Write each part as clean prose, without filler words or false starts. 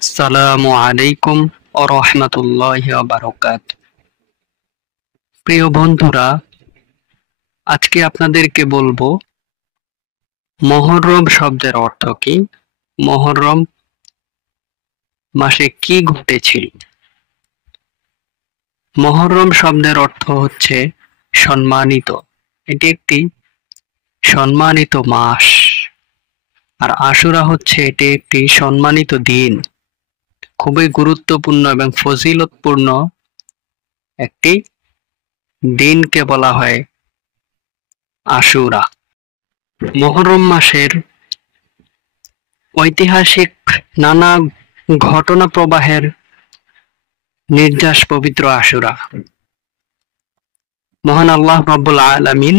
আসসালামু আলাইকুম ওয়া রাহমাতুল্লাহি ওয়া বারাকাতুহু। প্রিয় বন্ধুরা, আজকে আপনাদেরকে বলবো মুহররম শব্দের অর্থ কি, মুহররম মাসে কি ঘটেছিল। মুহররম শব্দের অর্থ হচ্ছে সম্মানিত। এটি একটি সম্মানিত মাস। আর আশুরা হচ্ছে এটি একটি সম্মানিত দিন, খুবই গুরুত্বপূর্ণ এবং ফজিলতপূর্ণ একটি দিনকে বলা হয় আশুরা। মুহররম মাসের ঐতিহাসিক নানা ঘটনা প্রবাহের নির্যাস পবিত্র আশুরা। মহান আল্লাহ রাব্বুল আলামিন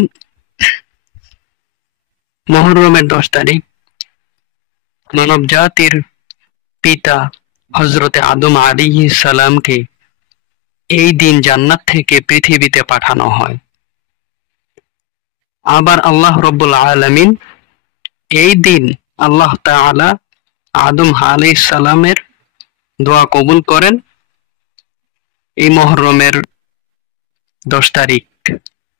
মুহররমের 10 তারিখ মানব জাতির পিতা হযরতে আদম আলাইহিস সালামকে এই দিন জান্নাত থেকে পৃথিবীতে পাঠানো হয়। আবার আল্লাহ রাব্বুল আলামিন এই দিন আল্লাহ তাআলা আদম আলাইহিস সালামের দোয়া কবুল করেন। এই মুহররমের 10 তারিখ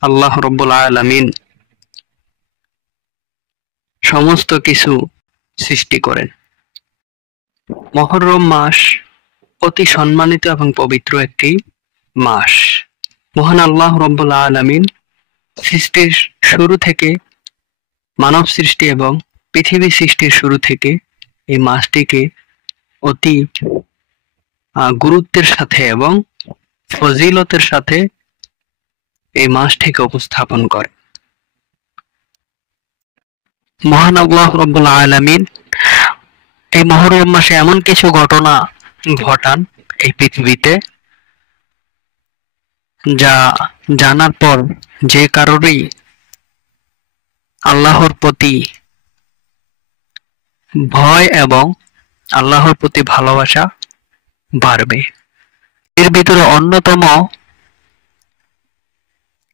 আল্লাহ রাব্বুল আলামিন সমস্ত কিছু সৃষ্টি করেন। মুহররম মাস অতি সম্মানিত এবং পবিত্র একটি মাস। মহান আল্লাহ রাব্বুল আলামিন সৃষ্টির শুরু থেকে, মানব সৃষ্টি এবং পৃথিবী সৃষ্টির শুরু থেকে এই মাসটিকে অতি গুরুত্বের সাথে এবং ফজিলতের সাথে এই মাসটিকে উপস্থাপন করে। মহান আল্লাহ রাব্বুল আলামিন এই মুহররম মাসে এমন কিছু ঘটনা ঘটান এই পৃথিবীতে, যা জানার পর যে কারোরই আল্লাহর প্রতি ভয় এবং আল্লাহর প্রতি ভালোবাসা বাড়বে। এর ভিতরে অন্যতম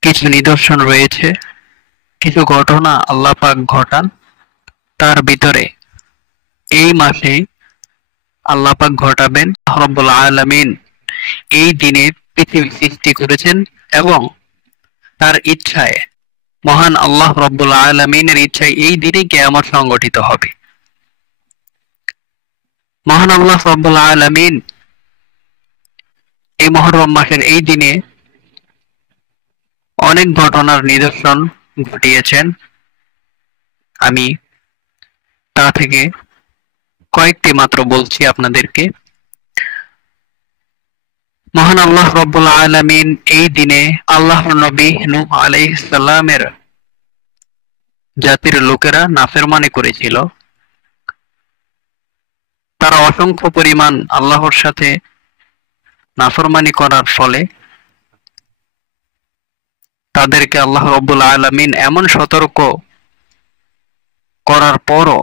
কিছু নিদর্শন রয়েছে, কিছু ঘটনা আল্লাহ পাক ঘটান। তার ভিতরে এই মাসে আল্লাহ পাক ঘটাবেন, রব্বুল আলামিন এই দিনে পৃথিবী সৃষ্টি করেছেন এবং তার ইচ্ছায়, মহান আল্লাহ রব্বুল আলামিনের ইচ্ছায় এই দিনে কিয়ামত সংগঠিত হবে। মহান আল্লাহ রব্বুল আলামিন এই মুহররম মাসের এই দিনে অনেক ঘটনার নিদর্শন ঘটিয়েছেন। আমি তা থেকে কয়েকটি মাত্র বলছি আপনাদেরকে। মহান আল্লাহ রব্বুল আলামিন এই দিনে আল্লাহর নবী নূহ আলাইহিস সালামের জাতির লোকেরা নাফরমানি করেছিল। তারা অসংখ্য পরিমাণ আল্লাহর সাথে নাফরমানি করার ফলে তাদেরকে আল্লাহ রব্বুল আলামিন এমন সতর্ক করার পরও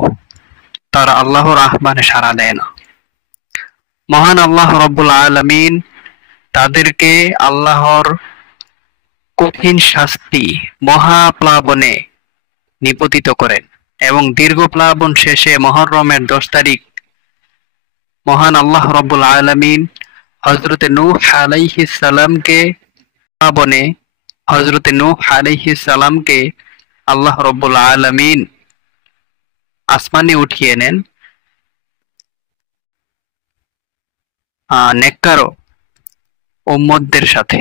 তারা আল্লাহর আহ্বানে সাড়া দেয় না। মহান আল্লাহ রব্বুল আলামিন তাদেরকে আল্লাহর কঠিন শাস্তি মহাপ্লাবনে নিপতিত করেন এবং দীর্ঘ প্লাবন শেষে মুহররমের 10 তারিখ মহান আল্লাহ রব্বুল আলামিন হযরতে নূহ আলাইহিস সালামকে প্লাবনে হযরতে নূহ আলাইহিস সালামকে আল্লাহ রব্বুল আলামিন আসমানে উঠিয়ে নেন নেককার উম্মতদের সাথে।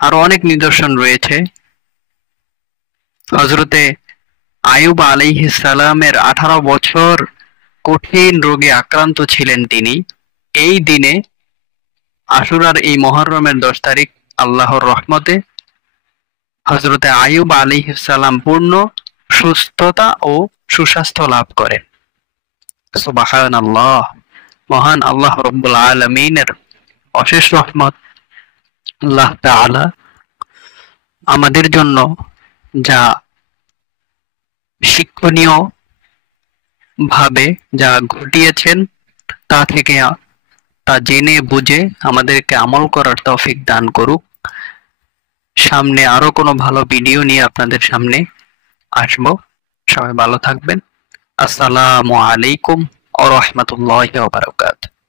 আরো অনেক নিদর্শন রয়েছে। হযরতে আইয়ুব আলাইহিস সালামের 18 বছর কঠিন রোগে আক্রান্ত ছিলেন তিনি। এই দিনে আশুরার এই মুহররমের 10 তারিখ আল্লাহর রহমতে হযরতে আইয়ুব আলাইহিস সালাম পূর্ণ সুস্থতা ও সুস্বাস্থ্য লাভ করেন। সুবহানাল্লাহ। মহান আল্লাহ রাব্বুল আলামিনের অশেষ রহমত। আল্লাহ তাআলা আমাদের জন্য যা শিক্ষণীয় ভাবে যা ঘটিয়েছেন তা থেকে তা জেনে বুঝে আমাদেরকে আমল করার তৌফিক দান করুক। সামনে আরো কোনো ভালো ভিডিও নিয়ে আপনাদের সামনে আসবো। সবাই ভালো থাকবেন। আসসালামু আলাইকুম ওয়া রাহমাতুল্লাহি ওয়া বারাকাতুহু।